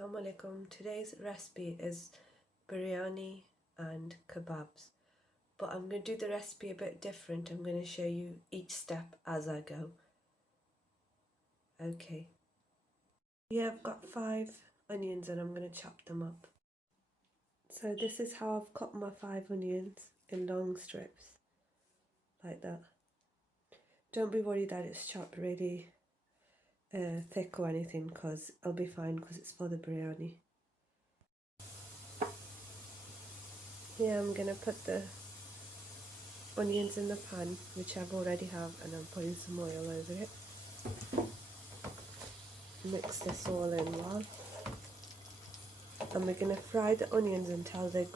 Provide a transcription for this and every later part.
Assalamu alaikum. Today's recipe is biryani and kebabs, but I'm going to do the recipe a bit different. I'm going to show you each step as I go. Okay. Here I've got 5 onions and I'm going to chop them up. So this is how I've cut my 5 onions in long strips, like that. Don't be worried that it's chopped really thick or anything, because I'll be fine because it's for the biryani. Here I'm going to put the onions in the pan, which I've already have, and I'm putting some oil over it. Mix this all in well. And we're going to fry the onions until they're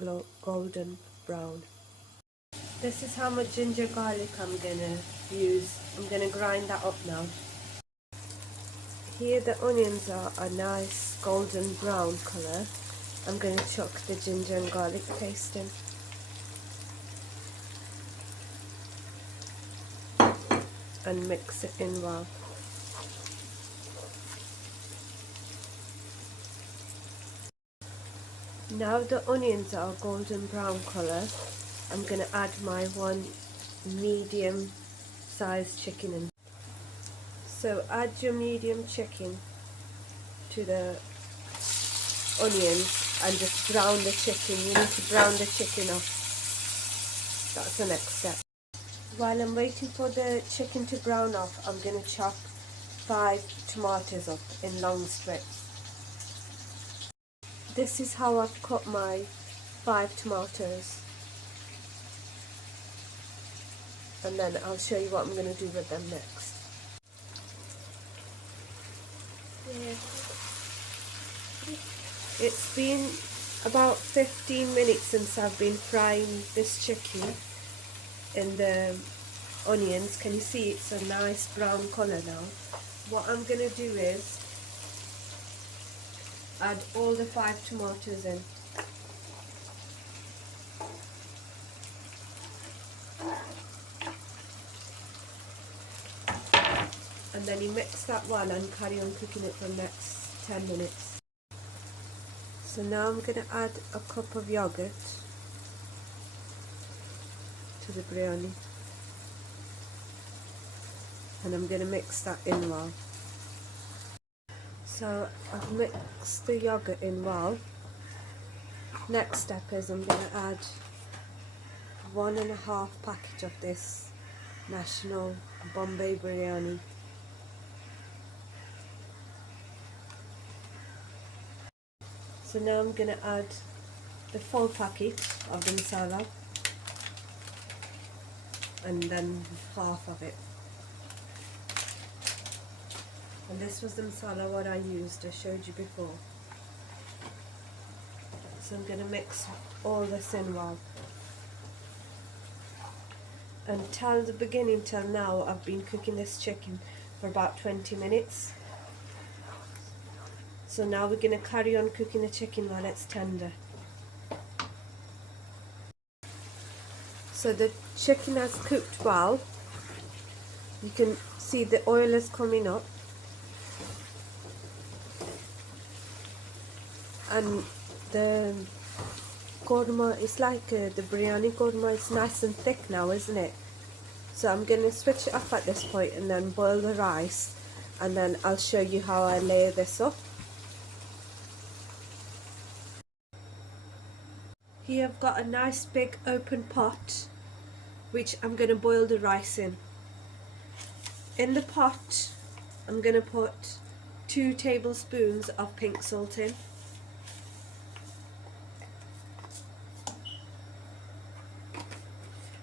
golden brown. This is how much ginger garlic I'm going to use. I'm going to grind that up now. Here the onions are a nice golden brown colour. I'm going to chuck the ginger and garlic paste in. And mix it in well. Now the onions are golden brown colour, I'm going to add my 1 medium sized chicken in. So add your medium chicken to the onions and just brown the chicken. You need to brown the chicken off. That's the next step. While I'm waiting for the chicken to brown off, I'm going to chop 5 tomatoes up in long strips. This is how I've cut my 5 tomatoes. And then I'll show you what I'm going to do with them next. It's been about 15 minutes since I've been frying this chicken in the onions. Can you see it's a nice brown colour now? What I'm going to do is add all the 5 tomatoes in. And then you mix that one and carry on cooking it for the next 10 minutes. So now I'm going to add a cup of yogurt to the biryani. And I'm going to mix that in well. So I've mixed the yogurt in well. Next step is I'm going to add 1.5 package of this National Bombay biryani. So now I'm going to add the full packet of the masala and then half of it. And this was the masala what I used, I showed you before. So I'm going to mix all this in well. And till the beginning till now I've been cooking this chicken for about 20 minutes. So now we're going to carry on cooking the chicken while it's tender. So the chicken has cooked well. You can see the oil is coming up. And the korma is like the biryani korma, it's nice and thick now, isn't it? So I'm going to switch it off at this point and then boil the rice, and then I'll show you how I layer this up. Here I've got a nice big open pot which I'm going to boil the rice in. In the pot I'm going to put 2 tablespoons of pink salt in.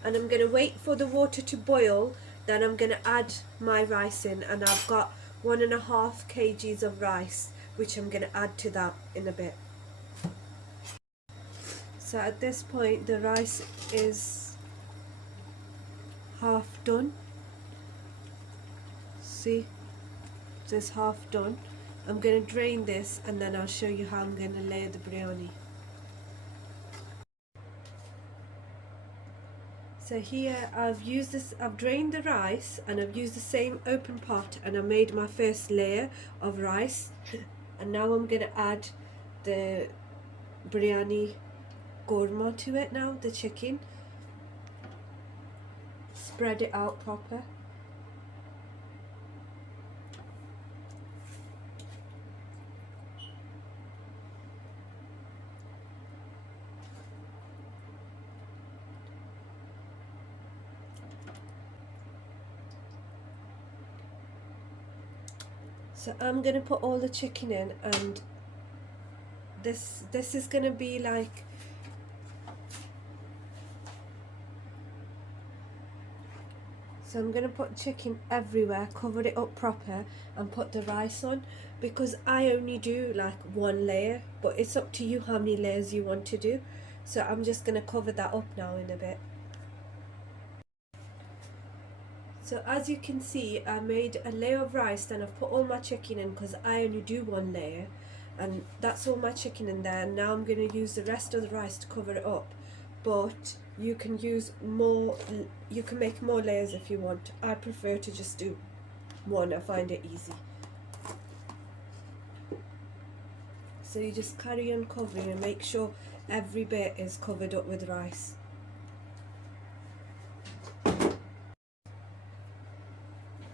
And I'm going to wait for the water to boil, then I'm going to add my rice in, and I've got 1.5 kgs of rice which I'm going to add to that in a bit. So at this point the rice is half done. See, it's half done. I'm going to drain this and then I'll show you how I'm going to layer the biryani. So here I've drained the rice and I've used the same open pot and I made my first layer of rice. And now I'm going to add the biryani korma to it now, the chicken. Spread it out proper. So I'm gonna put all the chicken in, and this is gonna be like, so I'm gonna put chicken everywhere, cover it up proper, and put the rice on, because I only do like one layer, but it's up to you how many layers you want to do. So I'm just gonna cover that up now in a bit. So as you can see, I made a layer of rice, then I've put all my chicken in because I only do one layer, and that's all my chicken in there. Now I'm going to use the rest of the rice to cover it up, but you can use more, you can make more layers if you want. I prefer to just do one, I find it easy. So you just carry on covering and make sure every bit is covered up with rice.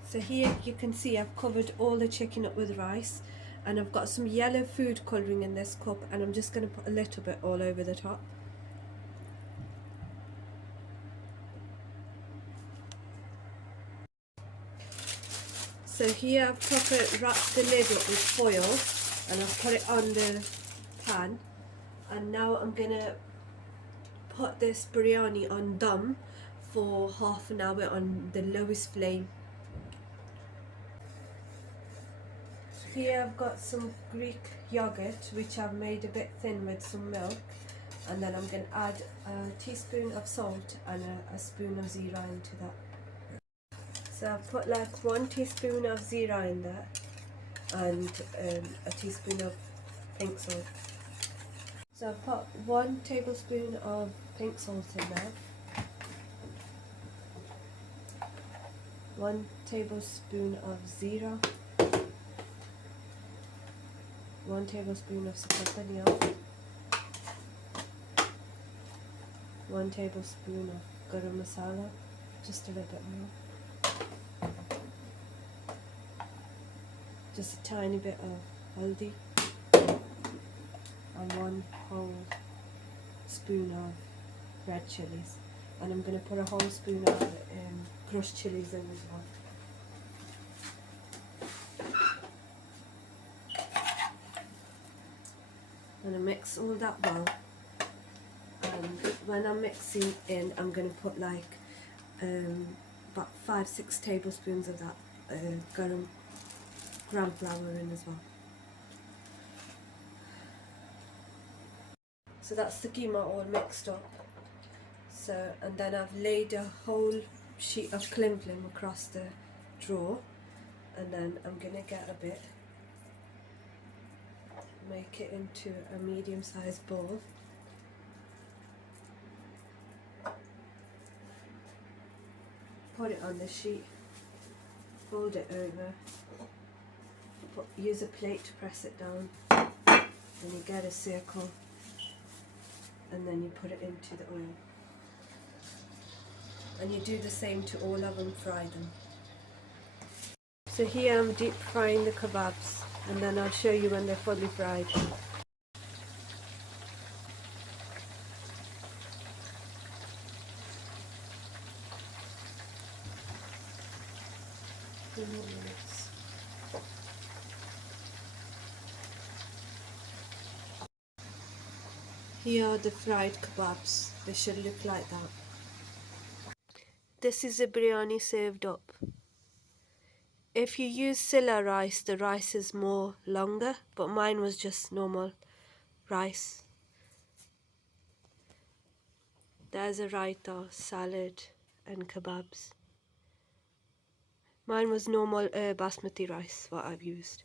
So here you can see I've covered all the chicken up with rice, and I've got some yellow food colouring in this cup, and I'm just going to put a little bit all over the top. So here I've proper wrapped the lid up with foil, and I've put it on the pan, and now I'm going to put this biryani on dum for half an hour on the lowest flame. Here I've got some Greek yogurt, which I've made a bit thin with some milk, and then I'm going to add a teaspoon of salt and a spoon of zira into that. So I've put like 1 teaspoon of zira in there, and a teaspoon of pink salt. So I've put 1 tablespoon of pink salt in there, 1 tablespoon of zira, 1 tablespoon of sakar 1 tablespoon of garam masala, just a little bit more, just a tiny bit of haldi, and 1 whole spoon of red chilies, and I'm going to put a whole spoon of crushed chilies in as well. I'm going to mix all that well, and when I'm mixing in, I'm going to put like about 5-6 tablespoons of that gram flour in as well. So that's the keema all mixed up. So, and then I've laid a whole sheet of klim across the drawer, and then I'm going to get a bit, make it into a medium sized bowl. Put it on the sheet, fold it over, use a plate to press it down, and you get a circle, and then you put it into the oil. And you do the same to all of them, fry them. So here I'm deep frying the kebabs, and then I'll show you when they're fully fried. Here are the fried kebabs. They should look like that. This is a biryani served up. If you use silla rice, the rice is more longer, but mine was just normal rice. There's a raita, salad and kebabs. Mine was normal basmati rice, what I've used.